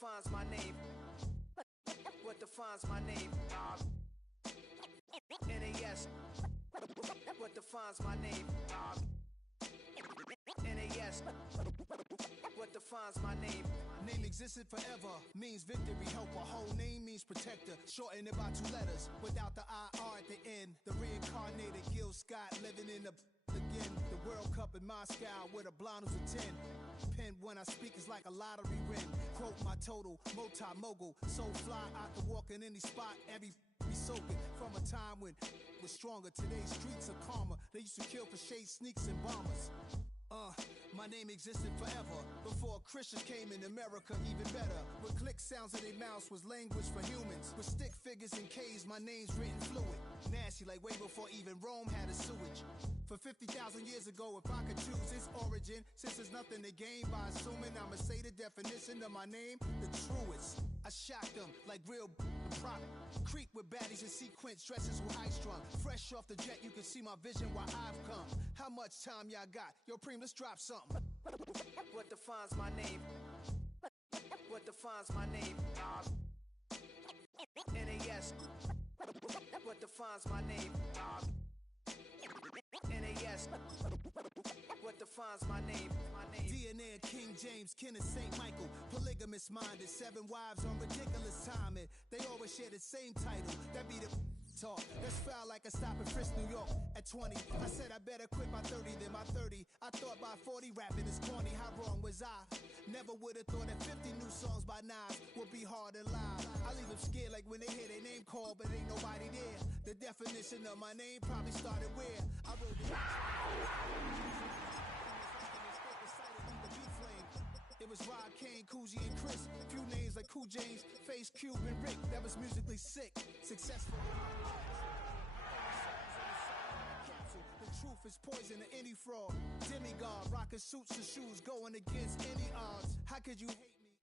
defines my name? What defines my name? NAS. What defines my name? NAS. What defines my name? Name existed forever, means victory, helper. Whole name means protector, shortened it by 2 letters, without the IR at the end. The reincarnated Gil Scott, living in the again. The World Cup in Moscow, where the blind was a 10. Pen when I speak is like a lottery win. Quote my total, multi-mogul, so fly I can walk in any spot, every be soaking from a time when was stronger. Today's streets are calmer. They used to kill for shade sneaks and bombers. My name existed forever before Christians came in America, even better. With click sounds in their mouths was language for humans. With stick figures and K's, my name's written fluid. Nasty like way before even Rome had a sewage. For 50,000 years ago, if I could choose its origin, since there's nothing to gain by assuming, I'ma say the definition of my name, the truest. I shocked them like real product. Creep with baddies in sequence, dresses with high strung. Fresh off the jet, you can see my vision where I've come. How much time y'all got? Yo, Preem, let's drop something. What defines my name? What defines my name? NAS. What defines my name? NAS. What defines my name? DNA of King James, kin of St. Michael. Polygamous minded, 7 wives on ridiculous timing. They always share the same title. That be the talk. That's foul like a stop in Frisk, New York. At 20, I said I better quit by 30 than by 30. I thought by 40 rapping is corny. How wrong was I? Never would have thought that 50 new songs by Nas would be hard to live. I leave them scared like when they hear their name called, but ain't nobody there. The definition of my name probably started where I wrote it. It was Rod, Kane, Coogee, and Chris. Few names like Cool James, Face, Cube, and Rick. That was musically sick, successful. The truth is poison to any fraud. Demigod, rocking suits and shoes, going against any odds. How could you hate me?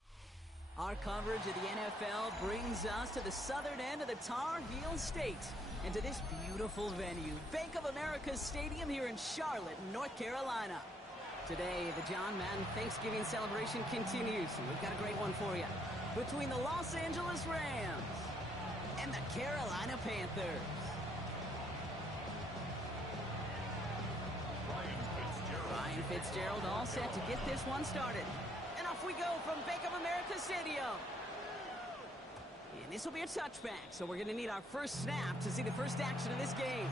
Our coverage of the NFL brings us to the southern end of the Tar Heel State and to this beautiful venue, Bank of America Stadium here in Charlotte, North Carolina. Today, the John Madden Thanksgiving celebration continues, and we've got a great one for you. Between the Los Angeles Rams and the Carolina Panthers. Ryan Fitzgerald all set to get this one started. And off we go from Bank of America Stadium. And this will be a touchback, so we're going to need our first snap to see the first action of this game.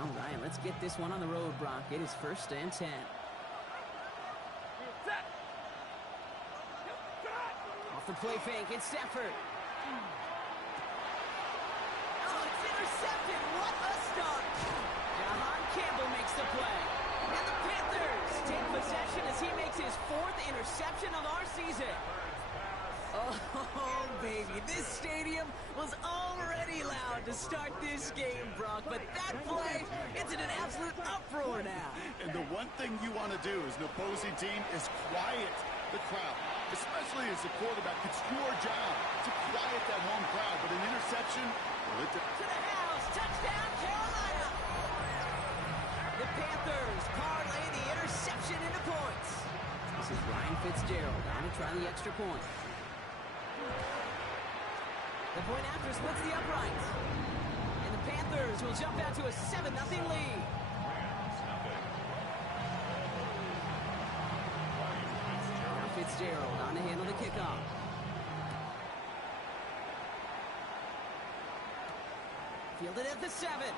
All right, let's get this one on the road, Brock. It is 1st and 10. Off the play fake, it's Stafford. Oh, it's intercepted. What a start. Jahan Campbell makes the play. And the Panthers take possession as he makes his 4th interception of our season. Oh, baby, this stadium was already loud to start this game, Brock, but that play, it's in an absolute uproar now. And the one thing you want to do as an opposing team is quiet the crowd, especially as the quarterback. It's your job to quiet that home crowd, but an interception, well, to the house, touchdown, Carolina! The Panthers parlay the interception into points. This is Ryan Fitzgerald on to try the extra point. The point after splits the uprights. And the Panthers will jump out to a 7-0 lead. Now Fitzgerald on to handle the kickoff. Fielded at the 7.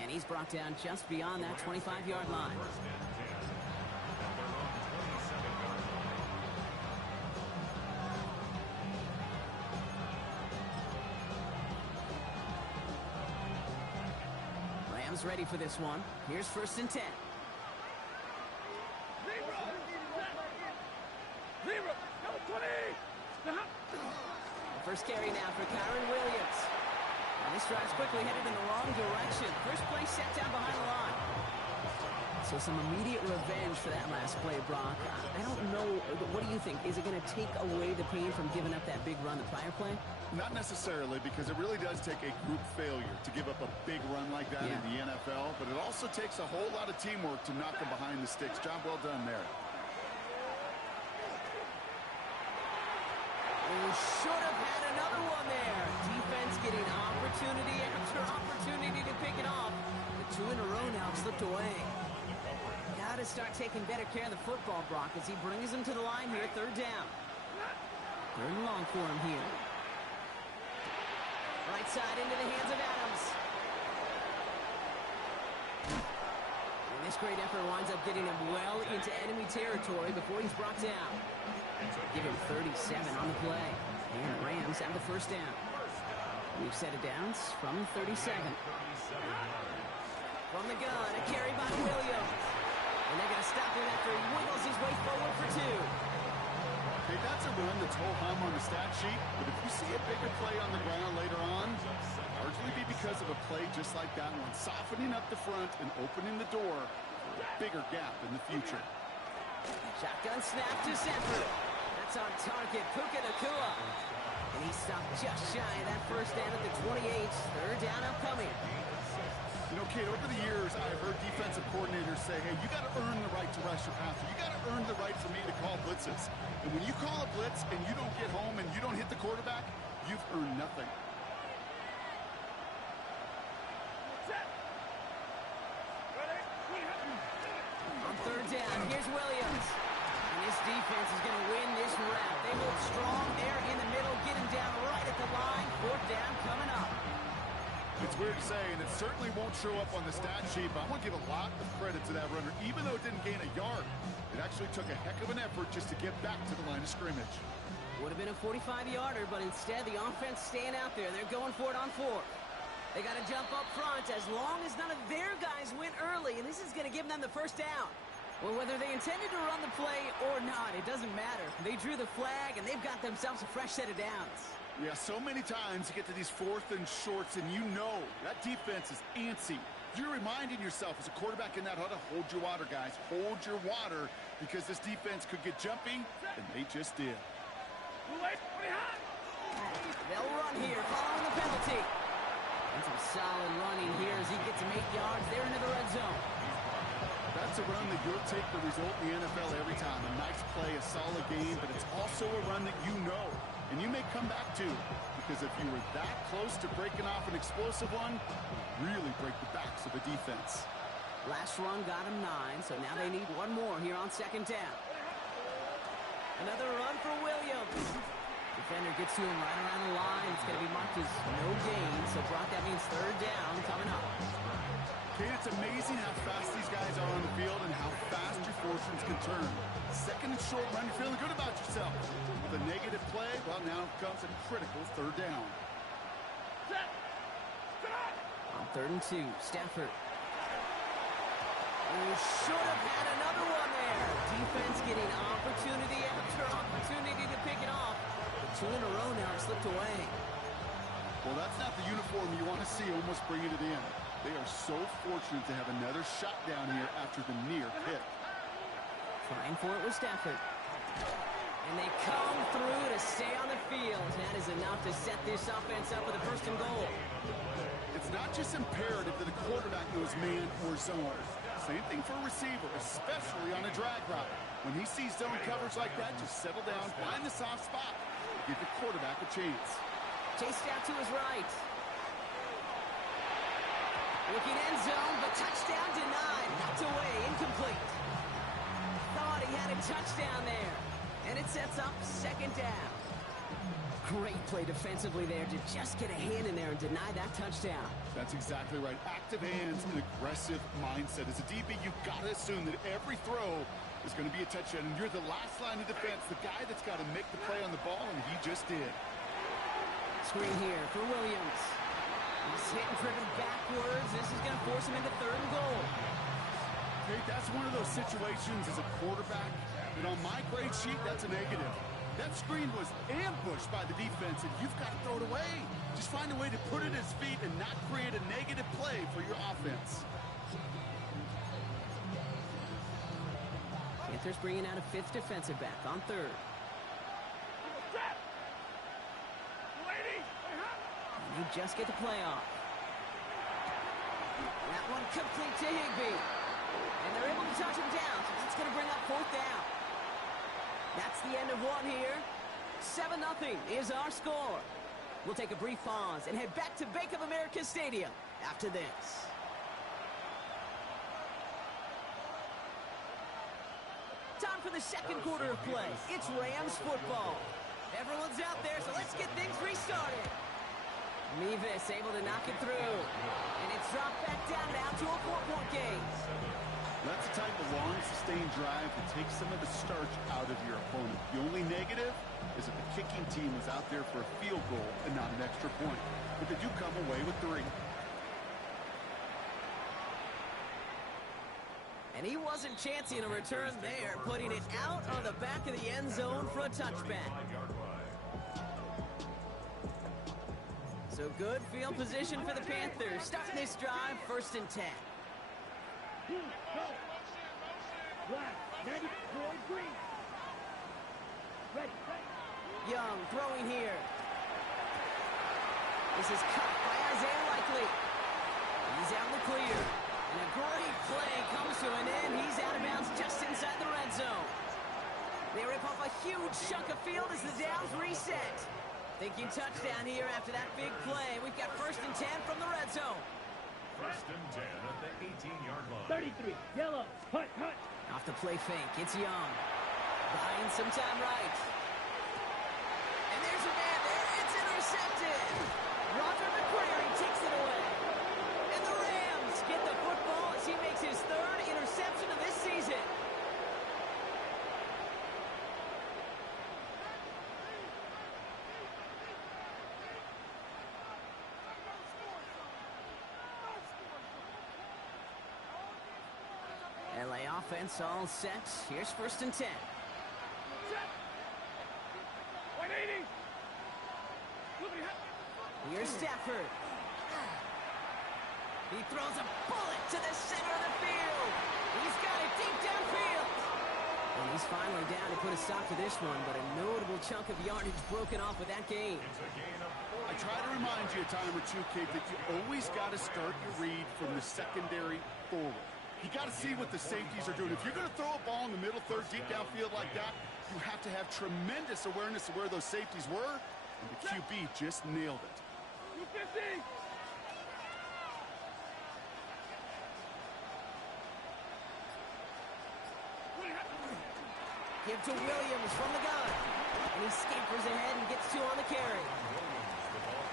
And he's brought down just beyond that 25-yard line. Rams ready for this one. Here's 1st and 10. First carry now for Kyron Williams. And this drive's quickly headed in the wrong direction. First play set down behind the line. So some immediate revenge for that last play, Brock. I don't know. What do you think? Is it going to take away the pain from giving up that big run the prior play? not necessarily, because it really does take a group failure to give up a big run like that in the NFL, but it also takes a whole lot of teamwork to knock him behind the sticks. Job well done there. Should have had another one there. Defense getting opportunity after opportunity to pick it off. The two in a row now have slipped away. Got to start taking better care of the football, Brock, as he brings him to the line here, third down. Third and long for him here. Right side into the hands of Adams. And this great effort winds up getting him well into enemy territory before he's brought down. Give him 37 on the play. And the Rams have the first down. We've set it downs from 37. From the gun, a carry by Williams. And they're going to stop him after he wiggles his way forward for two. Hey, that's a run that's ho-hum on the stat sheet, but if you see a bigger play on the ground later on, largely be because of a play just like that one, softening up the front and opening the door for a bigger gap in the future. Shotgun snap to Sanford. That's on target, Puka Nacua. And he stopped just shy of that first down at the 28. Third down upcoming. You know, Kate, over the years, I've heard defensive coordinators say, hey, you got to earn the right to rush your passer. You got to earn the right for me to call blitzes. And when you call a blitz and you don't get home and you don't hit the quarterback, you've earned nothing. On third down, here's Williams. And this defense is going to win this round. They hold strong there in the middle, get him down right at the line. Fourth down coming up. It's weird to say, and it certainly won't show up on the stat sheet, but I want to give a lot of credit to that runner. Even though it didn't gain a yard, it actually took a heck of an effort just to get back to the line of scrimmage. Would have been a 45-yarder, but instead the offense staying out there. They're going for it on fourth. They got to jump up front as long as none of their guys went early, and this is going to give them the first down. Well, whether they intended to run the play or not, it doesn't matter. They drew the flag, and they've got themselves a fresh set of downs. Yeah, so many times you get to these fourth and shorts, and you know that defense is antsy. You're reminding yourself as a quarterback in that huddle, hold your water, guys. Hold your water, because this defense could get jumpy, and they just did. They'll run here following the penalty. And some solid running here as he gets him 8 yards there into the red zone. That's a run that you'll take the result in the NFL every time. A nice play, a solid game, but it's also a run that you know. And you may come back to, because if you were that close to breaking off an explosive one, you really break the backs of the defense. Last run got him 9, so now they need one more here on second down. Another run for Williams. Defender gets to him right around the line. It's going to be marked as no gain, so Brock, that means third down coming up. Kate, it's amazing how fast these guys are on the field and how fast your fortunes can turn. Second and short run, you're feeling good about yourself. With a negative play, well, now comes a critical third down. On third and 2, Stafford. Should have had another one there. Defense getting opportunity after opportunity to pick it off. The 2 in a row now are slipped away. Well, that's not the uniform you want to see almost bringing it in. They are so fortunate to have another shot down here after the near pick. Trying for it with Stafford. And they come through to stay on the field. That is enough to set this offense up with a first and goal. It's not just imperative that a quarterback knows man or zone. Same thing for a receiver, especially on a drag route. When he sees zone coverage like that, just settle down, find the soft spot, give the quarterback a chance. Chased out to his right. Looking end zone, but touchdown denied. Knocked away, incomplete. Thought he had a touchdown there. And it sets up second down. Great play defensively there to just get a hand in there and deny that touchdown. That's exactly right. Active hands and aggressive mindset. As a DB, you've got to assume that every throw is going to be a touchdown. And you're the last line of defense, the guy that's got to make the play on the ball, and he just did. Screen here for Williams. He's hit and driven backwards. This is going to force him into third and goal. Okay, that's one of those situations as a quarterback, and on my grade sheet, that's a negative. That screen was ambushed by the defense, and you've got to throw it away. Just find a way to put it at his feet and not create a negative play for your offense. Panthers bringing out a fifth defensive back on third. And they just get the play off. That one complete to Higbee. And they're able to touch him down, so that's going to bring up 4th down. That's the end of one here. 7-0 is our score. We'll take a brief pause and head back to Bank of America Stadium after this. Time for the second quarter of play. It's Rams football. Everyone's out there, so let's get things restarted. Mevis able to knock it through. And it's dropped back down now to a 4-point game. That's the type of long, sustained drive that takes some of the starch out of your opponent. The only negative is that the kicking team was out there for a field goal and not an extra point. But they do come away with 3. And he wasn't chancing a return there, putting it out on the back of the end zone for a touchback. So good field position for the Panthers. Starting this drive, 1st and 10. Young throwing here. This is caught by Isaiah Likely. He's out in the clear. And a great play comes to an end. He's out of bounds just inside the red zone. They rip off a huge chunk of field as the downs reset. Thinking touchdown here after that big play. We've got 1st and 10 from the red zone. 1st and 10 at the 18-yard line. 33, yellow, hut, hut. Off the play fake, it's Young. Buying some time right. And there's a man there, it's intercepted. Roger McCreary takes it away. And the Rams get the football as he makes his 3rd interception of this season. LA offense all set. Here's 1st and 10. Here's Stafford. He throws a bullet to the center of the field. He's got it deep downfield. And he's finally down to put a stop to this one, but a notable chunk of yardage broken off with that gain. I try to remind you a time or two, Kate, that you always got to start your read from the secondary forward. You got to see what the safeties are doing. If you're going to throw a ball in the middle third, deep downfield like that, you have to have tremendous awareness of where those safeties were, and the QB just nailed it. Give to Williams from the gun. And he scampers ahead and gets 2 on the carry.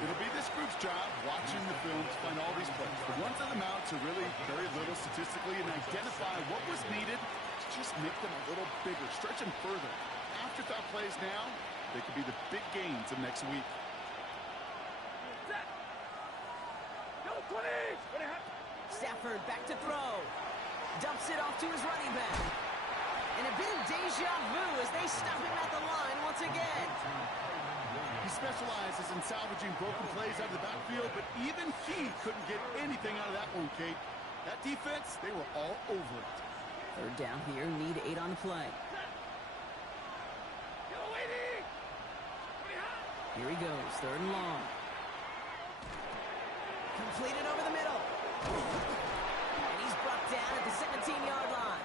It'll be this group's job watching the film to find all these plays. The ones on the mount to really very little statistically and identify what was needed to just make them a little bigger, stretch them further. Afterthought plays now, they could be the big gains of next week. Stafford back to throw. Dumps it off to his running back. And a bit of deja vu as they stop him at the line once again. He specializes in salvaging broken plays out of the backfield, but even he couldn't get anything out of that one, Kate. That defense, they were all over it. 3rd down here, need 8 on the play. Here he goes, 3rd and long. Completed over the middle. And he's brought down at the 17-yard line.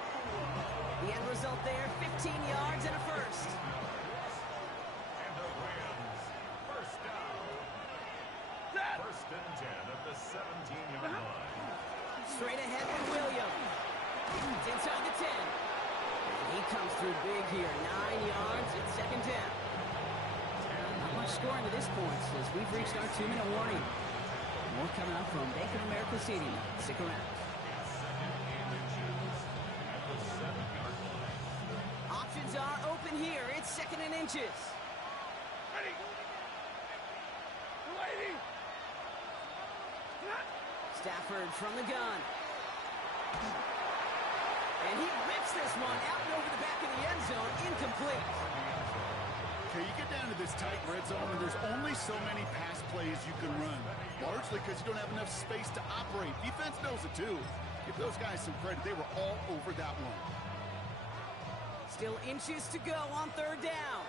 The end result there, 15 yards and a first. And the Rams, 1st down. 1st and 10 at the 17-yard line. Straight ahead with Williams. It's inside the 10. And he comes through big here, 9 yards, it's 2nd down. Not much scoring to this point as we've reached our 2-minute warning. More coming up from Bank of America Stadium. Stick around. Options are open here. It's 2nd and inches. Stafford from the gun. And he rips this one out and over the back of the end zone. Incomplete. Okay, you get down to this tight red zone, and there's only so many pass plays you can run, largely because you don't have enough space to operate. Defense knows it, too. Give those guys some credit. They were all over that one. Still inches to go on 3rd down.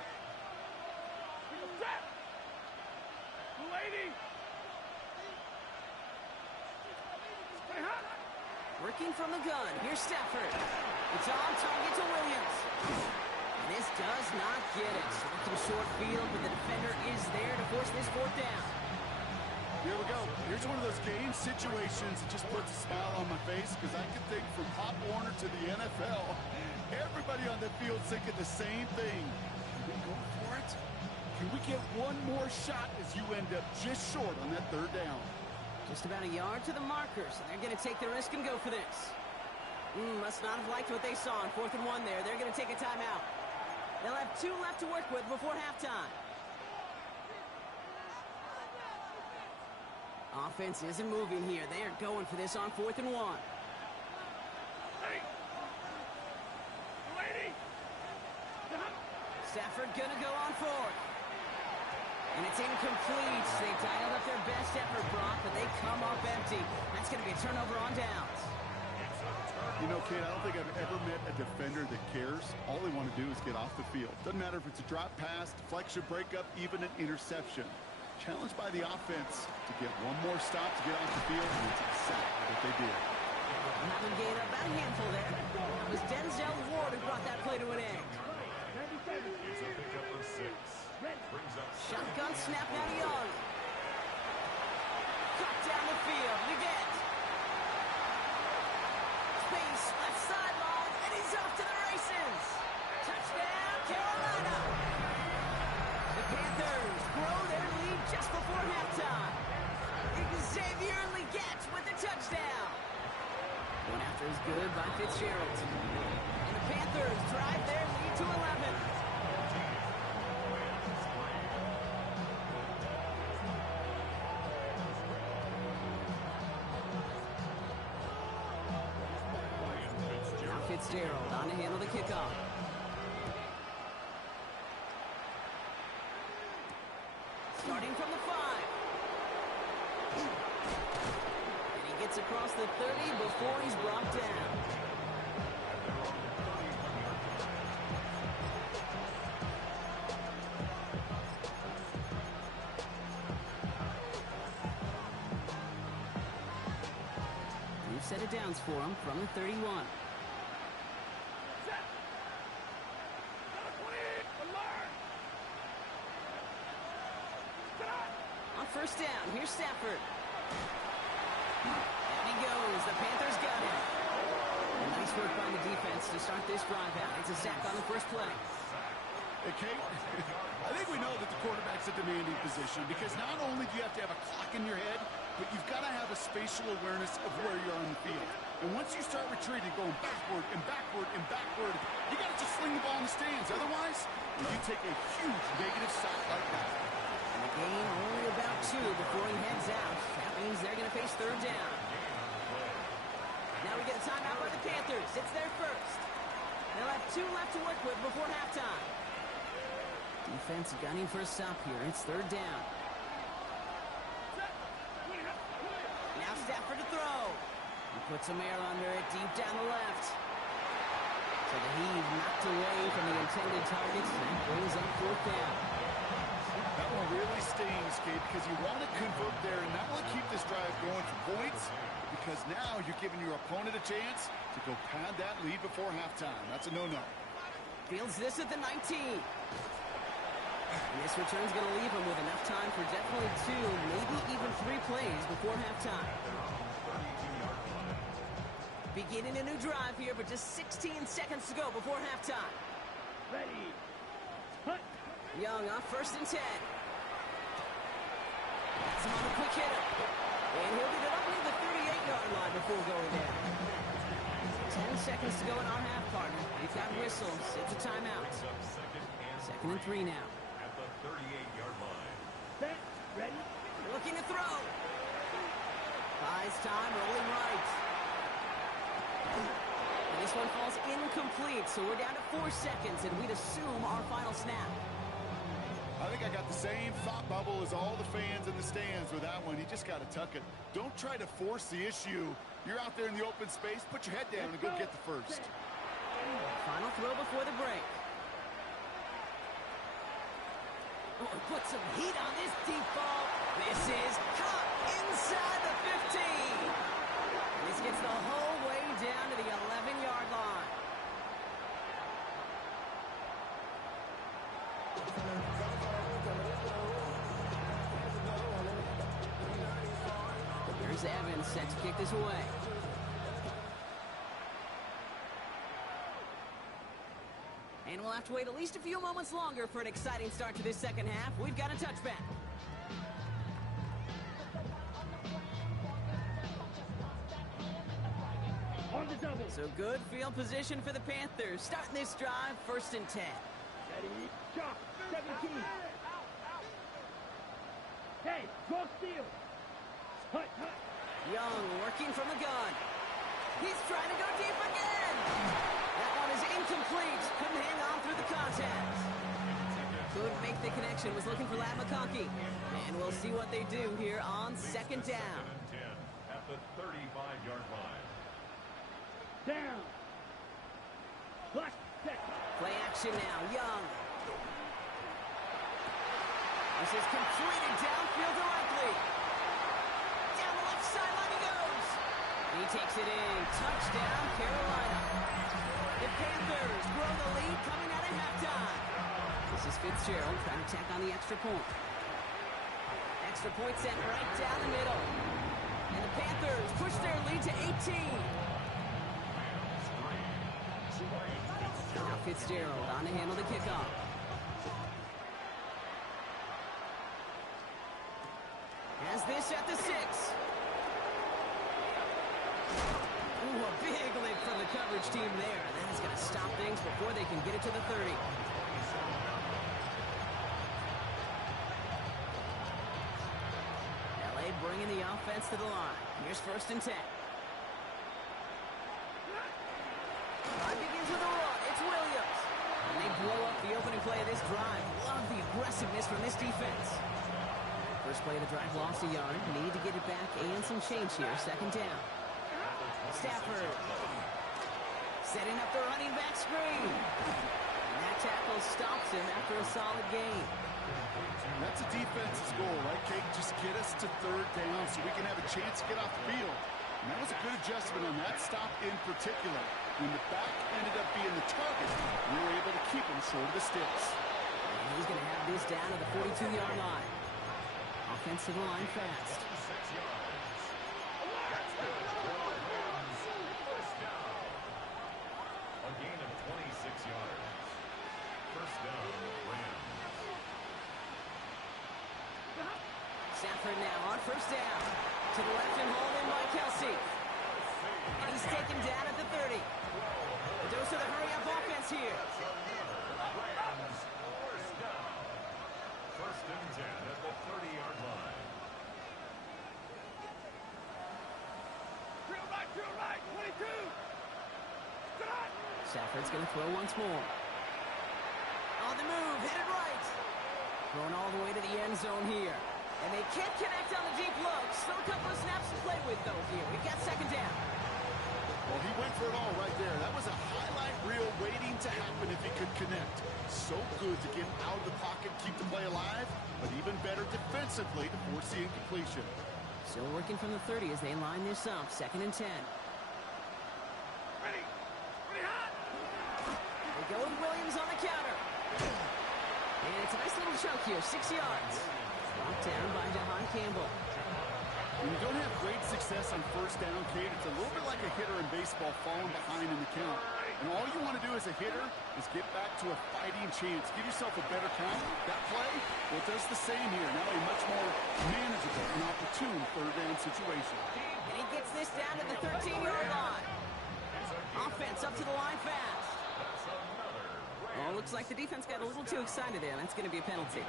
Working from the gun. Here's Stafford. It's on target to Williams. And this does not get it. Looking short field, but the defender is there to force this fourth down. Here we go. Here's one of those game situations that just puts a smile on my face because I can think from Pop Warner to the NFL, everybody on the field thinking the same thing. Can we go for it? Can we get one more shot as you end up just short on that third down? Just about a yard to the markers, and they're going to take the risk and go for this. Must not have liked what they saw on 4th and 1 there. They're going to take a timeout. They'll have 2 left to work with before halftime. Offense isn't moving here. They are going for this on 4th and 1. Hey! Lady! Stafford gonna go on 4th. And it's incomplete. They dialed up their best effort, Brock, but they come up empty. That's gonna be a turnover on downs. You know, kid, I don't think I've ever met a defender that cares. All they want to do is get off the field. Doesn't matter if it's a drop pass, deflection, breakup, even an interception. Challenged by the offense to get one more stop to get off the field, and it's exactly what they did. Having gained up about a handful there. It was Denzel Ward who brought that play to an end. It's a pickup of 6. Brings up Shotgun snap now to Young. Cut down the field. Leggett. Space, left sideline, and he's off to the races. Touchdown, Carolina. The Panthers grow their lead just before halftime. Xavier Leggett with the touchdown. One after is good by Fitzgerald. And the Panthers drive their lead to 11. Now Fitzgerald on to handle the kickoff. Starting from the 5. And he gets across the 30 before he's brought down. New set of downs for him from the 31. On first down, here's Stafford. And he goes. The Panthers got him. And nice work by the defense to start this drive out. It's a sack on the first play. Hey, Kate, I think we know that the quarterback's a demanding position because not only do you have to have a clock in your head, but you've got to have a spatial awareness of where you're on the field. And once you start retreating, going backward and backward and backward, you got to just sling the ball in the stands. Otherwise, you take a huge negative sack like that. And the game only about 2 before he heads out. That means they're going to face third down. Now we get a timeout by the Panthers. It's their first. They'll have 2 left to work with before halftime. Defense gunning for a stop here. It's third down. Now Stafford to throw. He puts some air under it deep down the left. So the heave knocked away from the intended targets. And brings up fourth down. That one really stings, Kate, because you want to convert there and not only keep this drive going for points, because now you're giving your opponent a chance to go pad that lead before halftime. That's a no-no. Fields this at the 19. And this return's going to leave him with enough time for definitely 2, maybe even 3 plays before halftime. Beginning a new drive here, but just 16 seconds to go before halftime. Ready. Hunt. Young on first and 10. That's him on a quick hitter. And he'll get it up near the 38-yard line before going down. 10 seconds to go in our half, partner. We've got whistles. It's a timeout. Second and 3 now. at the 38-yard line. Set. Ready. Looking to throw. Buys time, rolling right. And this one falls incomplete, so we're down to 4 seconds, and we'd assume our final snap. I think I got the same thought bubble as all the fans in the stands with that one. You just got to tuck it. Don't try to force the issue. You're out there in the open space. Put your head down and go get the first. Final throw before the break. Oh, put some heat on this deep ball. This is caught inside the 15. This gets the whole way Here's Evans set to kick this away. And we'll have to wait at least a few moments longer for an exciting start to this second half. We've got a touchback. On the double. So good field position for the Panthers. Starting this drive, 1st and 10. Ready, chop, 17. Hey, draw steal. Hut, hut. Young working from the gun. He's trying to go deep again. That one is incomplete. Couldn't hang on through the contact. Couldn't make the connection. Was looking for Ladd McConkey. And we'll see what they do here on 2nd down. 10 at the 35-yard line. Down. Clock, second. Play action now. Young. This is completed downfield directly. Down the left sideline he goes. He takes it in. Touchdown, Carolina. The Panthers grow the lead coming out of halftime. This is Fitzgerald trying to tack on the extra point. Extra point sent right down the middle. And the Panthers push their lead to 18. Now Fitzgerald on to handle the kickoff. Has this at the 6. Ooh, a big lift from the coverage team there. That is going to stop things before they can get it to the 30. LA bringing the offense to the line. Here's 1st and 10. Drive begins with a run. It's Williams. And they blow up the opening play of this drive. Love the aggressiveness from this defense. First play of the drive lost a yard. Need to get it back and some change here. 2nd down. Stafford setting up the running back screen. And that tackle stops him after a solid gain. That's a defense's goal, right, Kate? Just get us to 3rd down so we can have a chance to get off the field. And that was a good adjustment on that stop in particular. When the back ended up being the target, we were able to keep him short of the sticks. And he's going to have this down to the 42-yard line. Offense to the line fast. A gain of 26 yards. 1st down, Rams. Stafford now on 1st down. To the left and hauled in by Kelsey. And he's taken down at the 30. A dose of the hurry-up offense here. Rams, 1st down. 1st and 10 at the 30-yard line. Drill right, 22. Stop. Stafford's going to throw once more. On the move, hit it right. Thrown all the way to the end zone here. And they can't connect on the deep look. Still a couple of snaps to play with, though, here. We've got 2nd down. Well, he went for it all right there. That was a highlight reel waiting to happen if he could connect. So good to get out of the pocket, keep the play alive, but even better defensively to force the incompletion. Still working from the 30 as they line this up. 2nd and 10. Ready, hot. They go with Williams on the counter. And it's a nice little chunk here, 6 yards. Brought down by DeHaan Campbell. When you don't have great success on 1st down, Kate, it's a little bit like a hitter in baseball falling behind in the count. And all you want to do as a hitter is get back to a fighting chance. Give yourself a better count. That play, well, it does the same here. Now a much more manageable and opportune 3rd down situation. And he gets this down to the 13-yard line. Offense up to the line fast. Well, looks like the defense got a little too excited there. That's going to be a penalty.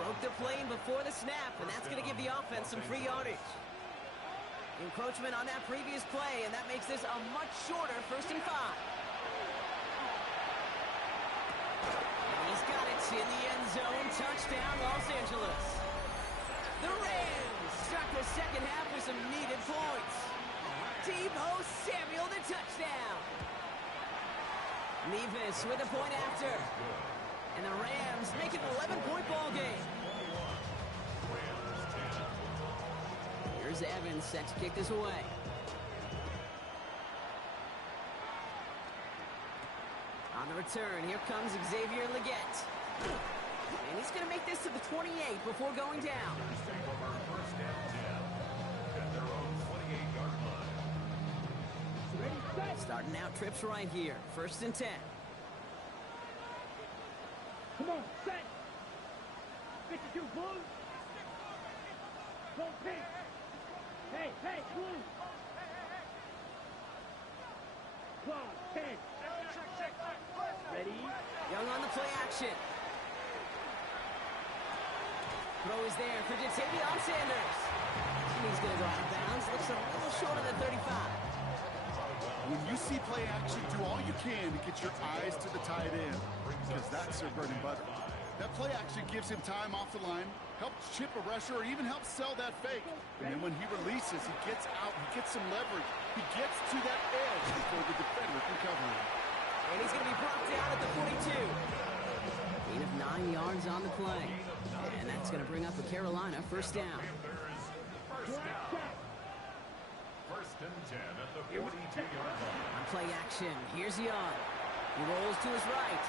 Broke the plane before the snap, and that's going to give the offense some free yardage. Encroachment on that previous play, and that makes this a much shorter 1st and 5. And he's got it in the end zone. Touchdown, Los Angeles. The Rams start the second half with some needed points. Deebo Samuel, the touchdown. Nevis with a point after. And the Rams make it an 11-point ball game. Here's Evans set to kick this away. On the return, here comes Xavier Legette. And he's going to make this to the 28 before going down. Take over first and 10 at their own 28-yard line. Ready, set. Starting out trips right here. First and 10. Come on, set. 52, blue. Go pink. Hey, blue. Claw, 10. Ready? Young on the play action. Throw is there for Jatavion Sanders. And he's going to go out of bounds. Looks a little short of the 35. When you see play action, do all you can to get your eyes to the tight end, because that's their bread and butter. That play action gives him time off the line, helps chip a rusher, or even helps sell that fake. And then when he releases, he gets out, he gets some leverage. He gets to that edge before the defender can cover him. And he's going to be brought down at the 42. Gain of 9 yards on the play. And that's going to bring up a Carolina first down. First down. First and 10 at the 42-yard line. On play action, here's Young. He rolls to his right.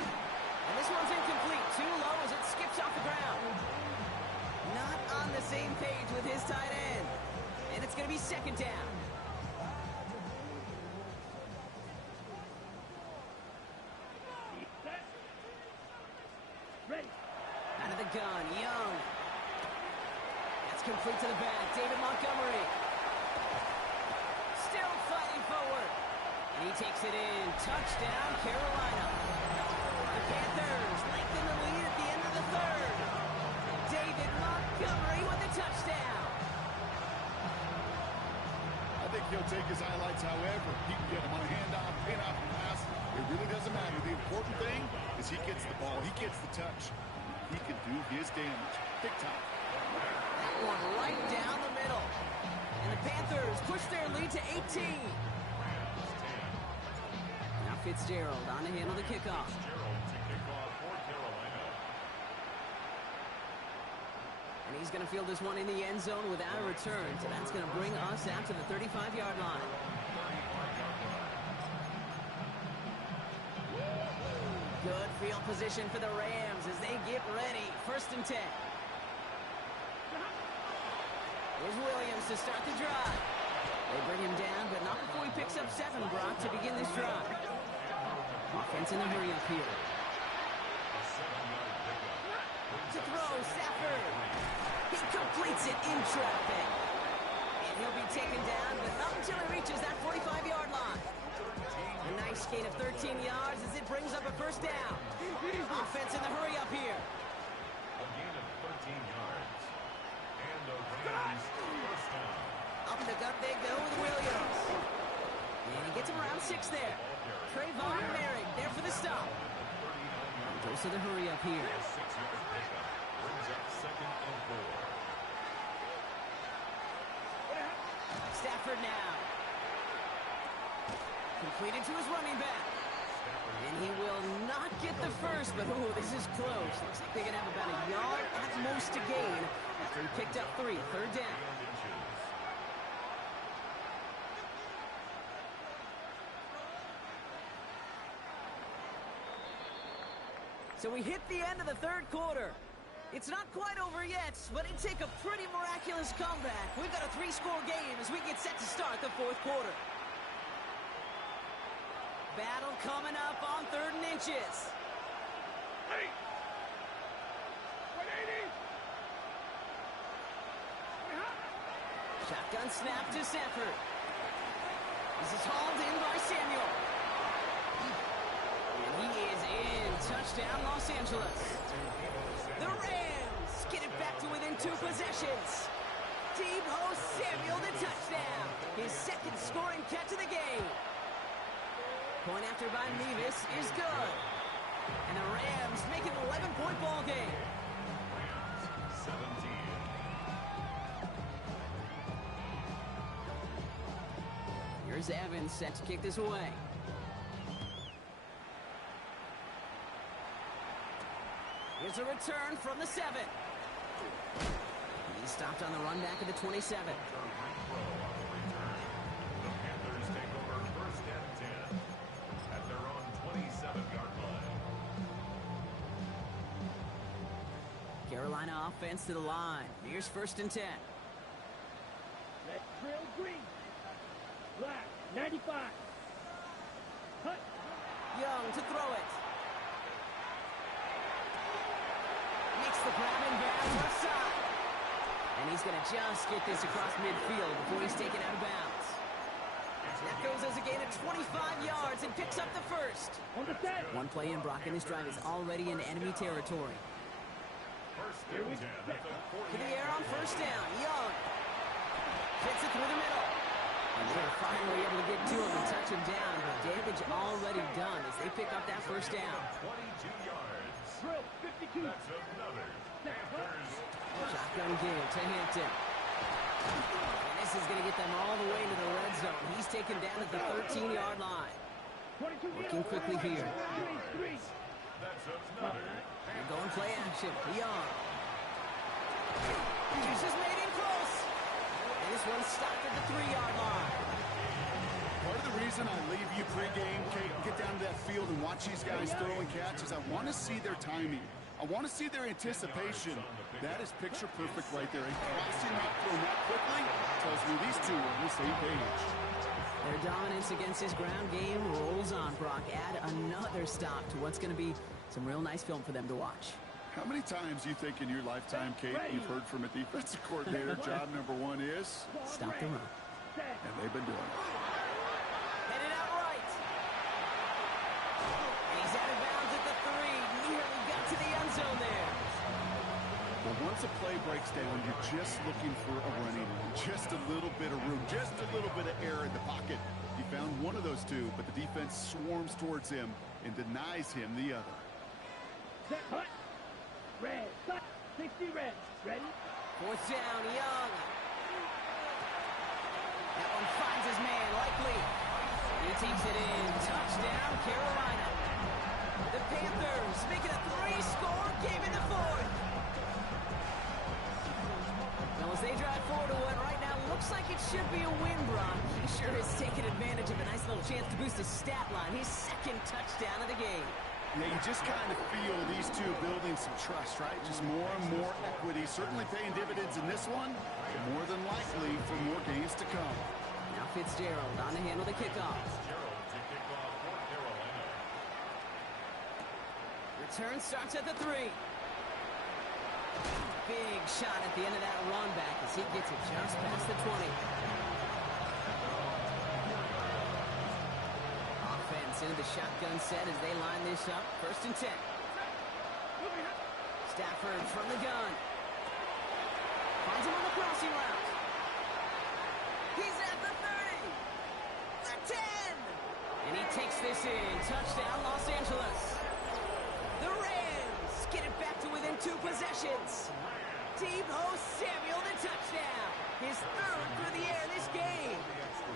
And this one's incomplete. Too low as it skips off the ground. Not on the same page with his tight end. And it's going to be second down. Set. Ready. Out of the gun, Young. That's complete to the back. David Montgomery. Still fighting forward. And he takes it in. Touchdown, Carolina. The Panthers lengthen the lead at the end of the third. David Montgomery with a touchdown. I think he'll take his highlights however he can get him on a handoff, pin-off, pass. It really doesn't matter. The important thing is he gets the ball, he gets the touch. He can do his damage. Big time. That one right down the middle. And the Panthers push their lead to 18. Now Fitzgerald on to handle the kickoff. Gerald to kick off for Carolina. And he's going to field this one in the end zone without a return. So that's going to bring us out to the 35-yard line. 35-yard line. Good field position for the Rams as they get ready. First and 10. Here's Williams to start the drive. They bring him down, but not before he picks up 7, Brock, to begin this drive. Offense in the hurry up here. A 7-yard pickup. To throw, Stafford. He completes it in traffic. And he'll be taken down, but not until he reaches that 45-yard line. A nice gain of 13 yards as it brings up a first down. Offense in the hurry up here. A gain of 13 yards. And the Rams first down. Up the gut they go with Williams. And he gets him around 6 there. Trayvon Merrick there for the stop. Goes to the hurry up here. A 6-yard pickup. Brings up second and 4. Stafford now. Completed to his running back. And he will not get the first, but ooh, this is close. Looks like they can have about a yard at most to gain after he picked up 3, third down. So we hit the end of the third quarter. It's not quite over yet, but it take a pretty miraculous comeback. We've got a 3-score game as we get set to start the fourth quarter. Battle coming up on 3rd and inches. Shotgun snap to Stafford. This is hauled in by Samuel. And he is in. Touchdown, Los Angeles. The Rams get it back to within 2 possessions. Deebo Samuel the touchdown. His second scoring catch of the game. Point after by Nevis is good. And the Rams make it an 11-point ball game. Rams 17. Here's Evans set to kick this away. Here's a return from the 7. He's stopped on the run back at the 27. The Panthers take over first and 10 at their own 27-yard line. offense to the line. Here's 1st and 10. Red trail green. Black, 95. Cut. Young to throw it. Makes the grab and bounds left side. And he's going to just get this across midfield before he's taken out of bounds. That goes as a gain of 25 yards and picks up the first. On the set. One play in, Brock, and this drive is already in enemy territory. First and 10 at the 40. To the air on 1st down. Young hits it through the middle. And they're finally able to get to him and touch him down, but damage already done as they pick up that 1st down. 22 yards. Drill, 52. That's another. Panthers. Shotgun give to Hampton. And this is going to get them all the way to the red zone. He's taken down at the 13-yard line. 22. Working quickly here. Three. That's another. And going play action. Young. Juice is made in close. And this one's stopped at the 3-yard line. Part of the reason I leave you pregame, Kate, and get down to that field and watch these guys throw and catch is I want to see their timing. I want to see their anticipation. That is picture perfect right there. And crossing that throw that quickly tells me these two are on the same page. Their dominance against his ground game rolls on, Brock. Add another stop to what's going to be some real nice film for them to watch. How many times do you think in your lifetime, Kate, you've heard from a defensive coordinator, job number one is? Stop the run. And they've been doing it. Headed out right. And he's out of bounds at the 3. Nearly got to the end zone there. But once a play breaks down, you're just looking for a running room. Just a little bit of room, just a little bit of air in the pocket. He found one of those two, but the defense swarms towards him and denies him the other. Set, hut. Red, cut. 60 red. Ready? 4th down, Young. That one finds his man, Likely. He takes it in. Touchdown, Carolina. The Panthers make it a 3-score game in the 4th. Well, as they drive forward to what right now looks like it should be a win, Brock. He sure has taken advantage of a nice little chance to boost his stat line. His 2nd touchdown of the game. Yeah, you just kind of feel these two building some trust, right? Just more and more equity. Certainly paying dividends in this one, and more than likely for more games to come. Now Fitzgerald on to handle the kickoff. Gerald to kick off for Carolina. Return starts at the 3. Big shot at the end of that run back as he gets it just past the 20. Offense into the shotgun set as they line this up. 1st and 10. Stafford from the gun. Finds him on the crossing route. He's at the 30. The 10. And he takes this in. Touchdown, Los Angeles. The Rams get it back to within 2 possessions. Deebo Samuel, the touchdown. His 3rd through the air this game.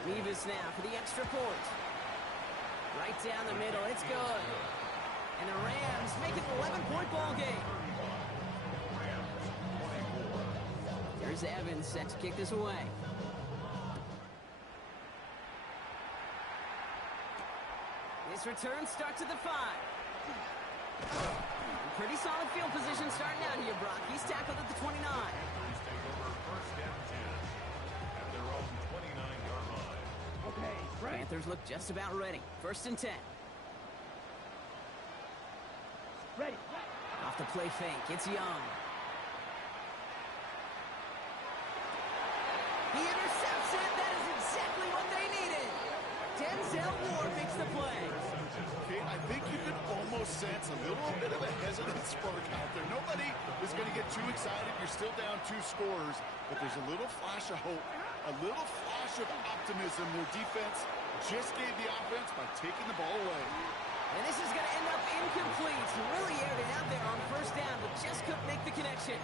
Nevis now for the extra point. Right down the middle, it's good. And the Rams make it an 11-point ball game. There's Evans set to kick this away. This return starts at the 5. Pretty solid field position starting out here, Brock. He's tackled at the 29. He's taken over 1st and 10 at their own 29-yard line. Okay, right. Panthers look just about ready. 1st and 10. Ready. Off the play fake, it's Young. He intercepts it. That is exactly what they needed. Denzel Ward makes the play. Okay, I think you can almost sense a little bit of a hesitant spark out there. Nobody is going to get too excited. You're still down 2 scores, but there's a little flash of hope, a little flash of optimism where defense just gave the offense by taking the ball away. And this is going to end up incomplete. Really aired it out there on 1st down, but just couldn't make the connection.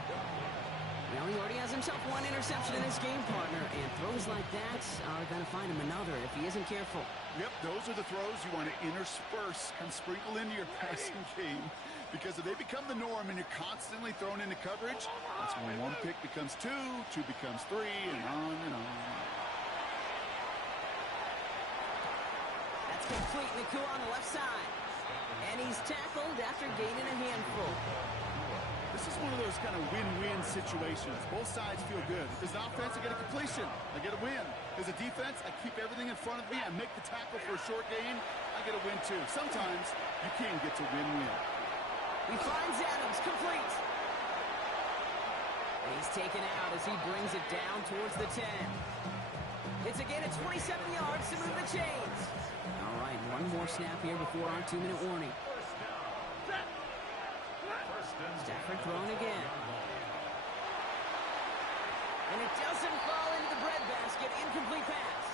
Well, he already has himself 1 interception in this game, partner, and throws like that are going to find him another if he isn't careful. Yep, those are the throws you want to intersperse and sprinkle into your passing game, because if they become the norm and you're constantly thrown into coverage, that's when 1 pick becomes 2, 2 becomes 3, and on and on. That's complete. Nakua on the left side. And he's tackled after gaining a handful. The This is one of those kind of win-win situations. Both sides feel good. As an offense, I get a completion. I get a win. As a defense, I keep everything in front of me. I make the tackle for a short gain. I get a win, too. Sometimes you can get to win-win. He finds Adams, complete. And he's taken out as he brings it down towards the 10. It's again at 27 yards to move the chains. All right, one more snap here before our 2-minute warning. Stafford thrown again. And it doesn't fall into the breadbasket. Incomplete pass.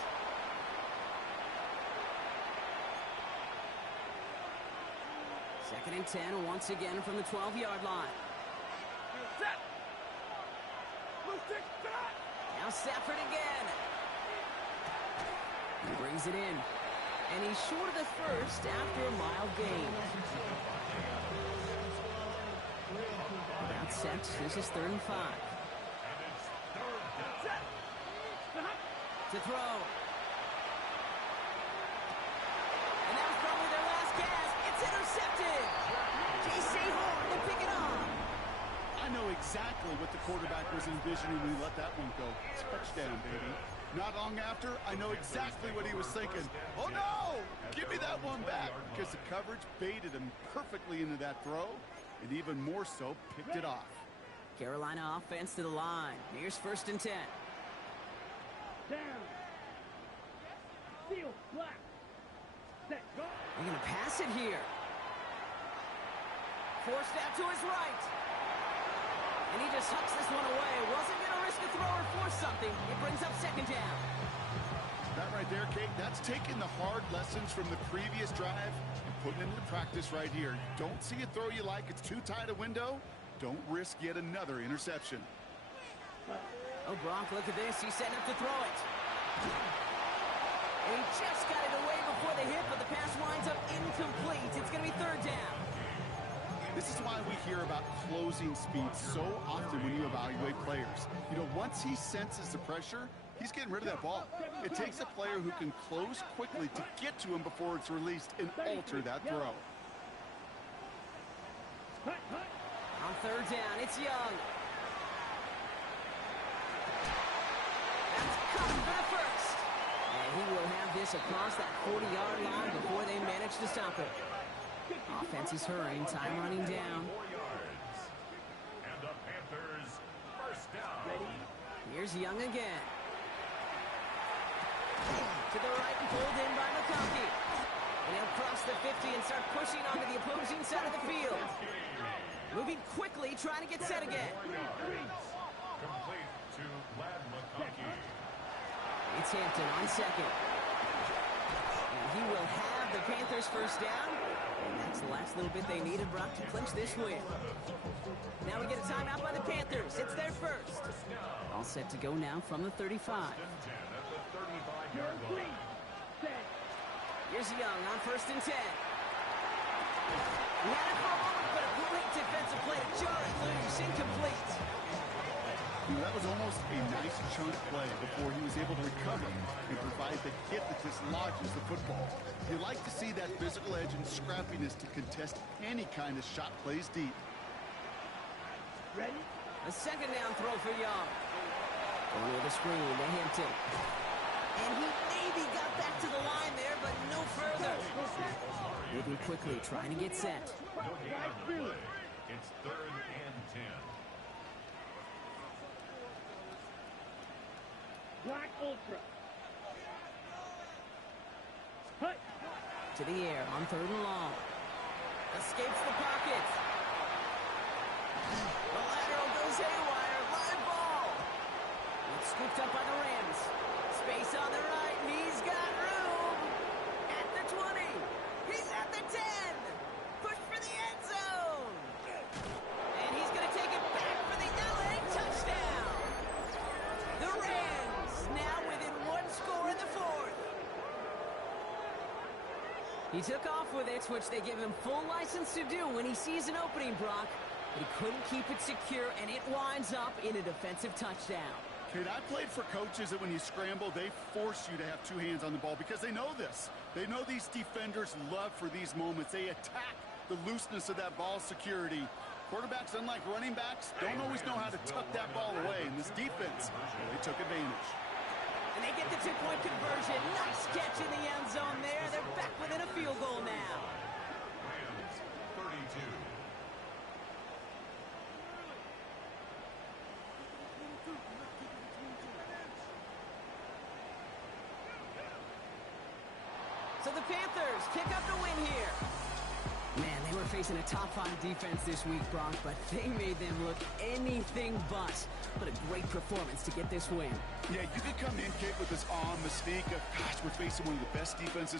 Second and 10 once again from the 12-yard line. Now Stafford again. He brings it in. And he's short of the first after a mild gain. That's set. This is 3rd and 5. To throw. And that was probably their last gasp. It's intercepted. J.C. Horn to pick it off. I know exactly what the quarterback was envisioning when he let that one go. Touchdown, baby. Not long after, I know exactly what he was thinking. Oh, no! Give me that one back. Because the coverage baited him perfectly into that throw. And even more so, picked it off. Carolina offense to the line. Here's 1st and 10. Down. Seal, black. Set, go. They're going to pass it here. Forced out to his right. And he just hucks this one away. Wasn't going to risk a throw or force something. It brings up 2nd down. That right there, Kate, that's taking the hard lessons from the previous drive and putting them into practice right here. Don't see a throw you like. It's too tight a window. Don't risk yet another interception. Oh, Brock, look at this. He's setting up to throw it. And he just got it away before the hit, but the pass winds up incomplete. It's going to be 3rd down. This is why we hear about closing speed so often when you evaluate players. You know, once he senses the pressure, he's getting rid of that ball. It takes a player who can close quickly to get to him before it's released and alter that throw. On 3rd down, it's Young. That's coming for the first. And he will have this across that 40-yard line before they manage to stop it. Offense is hurrying, time running down. 4 yards. And the Panthers, 1st down. Here's Young again. To the right and pulled in by McConkey. And he'll cross the 50 and start pushing onto the opposing side of the field. Moving quickly, trying to get set again. 4 yards. Complete to Lad McConkey. It's Hampton on 2nd. And he will have the Panthers 1st down. And that's the last little bit they needed, Brock, to clinch this win. Now we get a timeout by the Panthers. It's their first. All set to go now from the 35. 1st and 10 at the 35-yard line. Here's Young on 1st and 10. He had it for a moment, but a great defensive play to jar it loose. Incomplete. You know, that was almost a nice chunk play before he was able to recover and provide the hit that dislodges the football. You like to see that physical edge and scrappiness to contest any kind of shot plays deep. Ready? A 2nd down throw for Young. Going with a screen to Hampton. And he maybe got back to the line there, but no further. Moving quickly, trying to get set. No gain on the play. It's 3rd and 10. Black Ultra. Hut. To the air on 3rd and long. Escapes the pocket. The lateral goes haywire. Live ball. It's scooped up by the Rams. Space on the right. He's got room. At the 20. He's at the 10. Push for the end zone. And he's going to take it back for the LA touchdown. The Rams now within 1 score in the 4th. He took off with it, which they give him full license to do when he sees an opening, Brock. But he couldn't keep it secure, and it winds up in a defensive touchdown. Kate, I played for coaches that when you scramble, they force you to have 2 hands on the ball because they know this. They know these defenders love for these moments. They attack the looseness of that ball security. Quarterbacks, unlike running backs, don't always know how to tuck that ball away. And this defense, well, they took advantage. And they get the two-point conversion. Nice catch in the end zone there. They're back within a field goal now. Rams 32. So the Panthers pick up the win here. Man, they were facing a top-5 defense this week, Bronk, but they made them look anything but. What a great performance to get this win. Yeah, you could come in, Kate, with this awe and mystique of, gosh, we're facing one of the best defenses